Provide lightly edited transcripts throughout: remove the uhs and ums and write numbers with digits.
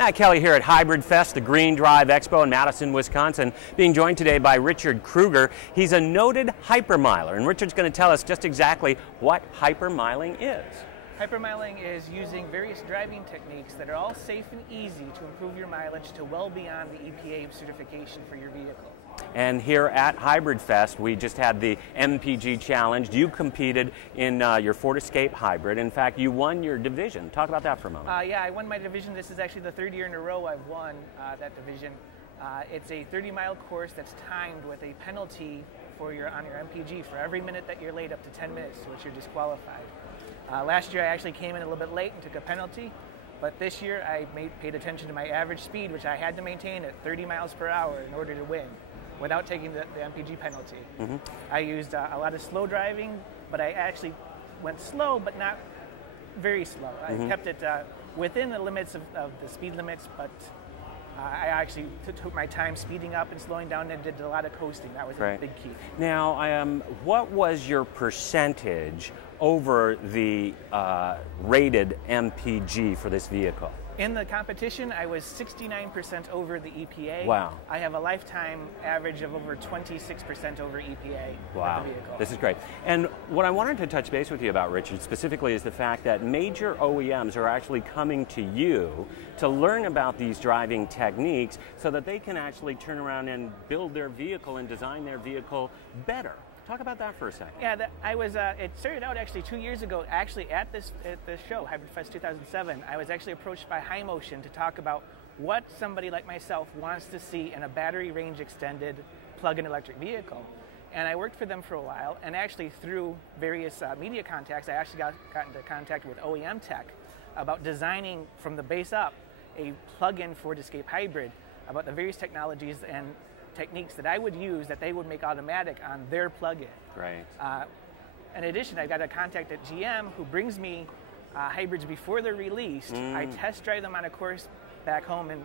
Matt Kelly here at Hybrid Fest, the Green Drive Expo in Madison, Wisconsin, being joined today by Richard Krueger. He's a noted hypermiler, and Richard's going to tell us just exactly what hypermiling is. Hypermiling is using various driving techniques that are all safe and easy to improve your mileage to well beyond the EPA certification for your vehicle. And here at Hybrid Fest, we just had the MPG Challenge. You competed in your Ford Escape Hybrid. In fact, you won your division. Talk about that for a moment. Yeah, I won my division. This is actually the third year in a row I've won that division. It's a 30-mile course that's timed with a penalty on your MPG for every minute that you're late, up to 10 minutes, to which you're disqualified. Last year I actually came in a little bit late and took a penalty, but this year I paid attention to my average speed, which I had to maintain at 30 miles per hour in order to win, without taking the MPG penalty. Mm-hmm. I used a lot of slow driving, but I actually went slow, but not very slow. I kept it within the limits of the speed limits, but I actually took my time speeding up and slowing down and did a lot of coasting. That was a big key. Now, what was your percentage over the rated MPG for this vehicle? In the competition, I was 69% over the EPA. Wow. I have a lifetime average of over 26% over EPA. Wow. With the vehicle. This is great. And what I wanted to touch base with you about, Richard, specifically is the fact that major OEMs are actually coming to you to learn about these driving techniques so that they can actually turn around and build their vehicle and design their vehicle better. Talk about that for a second. Yeah, it started out actually 2 years ago, actually at this show, Hybrid Fest 2007. I was actually approached by HiMotion to talk about what somebody like myself wants to see in a battery range extended plug-in electric vehicle. And I worked for them for a while, and actually through various media contacts, I actually got into contact with OEM Tech about designing from the base up a plug-in Ford Escape Hybrid, about the various technologies and techniques that I would use that they would make automatic on their plug-in. Great. In addition, I got a contact at GM who brings me hybrids before they're released. I test drive them on a course back home in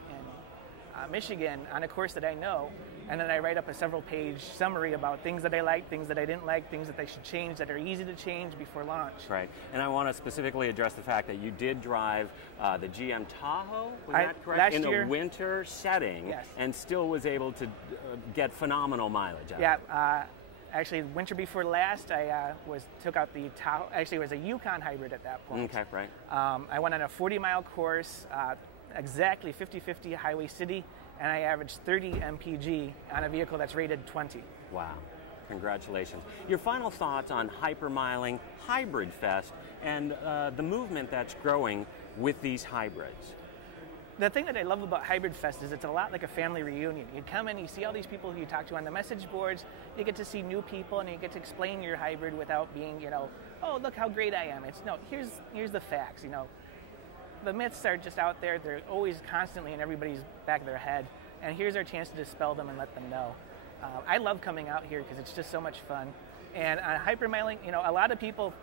Michigan, on a course that I know, and then I write up a several-page summary about things that I like, things that I didn't like, things that they should change, that are easy to change before launch. Right, and I want to specifically address the fact that you did drive the GM Tahoe, was that correct? In a winter setting, yes, and still was able to get phenomenal mileage out of it. Yeah, actually, winter before last, I took out the Tahoe. Actually, it was a Yukon hybrid at that point. Okay, right. I went on a 40-mile course, exactly 50-50 highway city, and I averaged 30 MPG on a vehicle that's rated 20. Wow. Congratulations. Your final thoughts on hypermiling, Hybrid Fest, and the movement that's growing with these hybrids? The thing that I love about Hybrid Fest is it's a lot like a family reunion. You come in, you see all these people who you talk to on the message boards, you get to see new people, and you get to explain your hybrid without being, oh, look how great I am. No, here's the facts, The myths are just out there. They're always constantly in everybody's back of their head. And here's our chance to dispel them and let them know. I love coming out here because it's just so much fun. And on hypermiling, a lot of people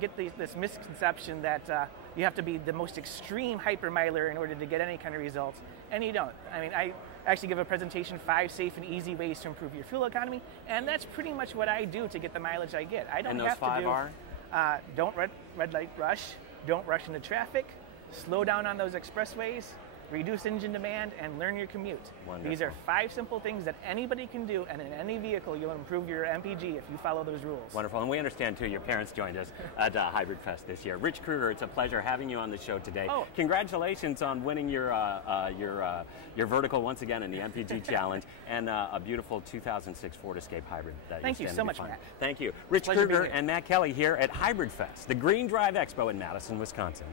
get this misconception that you have to be the most extreme hypermiler in order to get any kind of results. And you don't. I mean, I actually give a presentation, 5 safe and easy ways to improve your fuel economy. And that's pretty much what I do to get the mileage I get. I don't have to do... And those 5 are? Don't red light rush. Don't rush into traffic. Slow down on those expressways, reduce engine demand, and learn your commute. Wonderful. These are 5 simple things that anybody can do, and in any vehicle you'll improve your MPG if you follow those rules. Wonderful, and we understand too your parents joined us at Hybrid Fest this year. Rich Krueger, it's a pleasure having you on the show today. Oh. Congratulations on winning your vertical once again in the MPG Challenge, and a beautiful 2006 Ford Escape Hybrid. Thank you so much, Matt. Thank you. Rich Krueger and Matt Kelly here at Hybrid Fest, the Green Drive Expo in Madison, Wisconsin.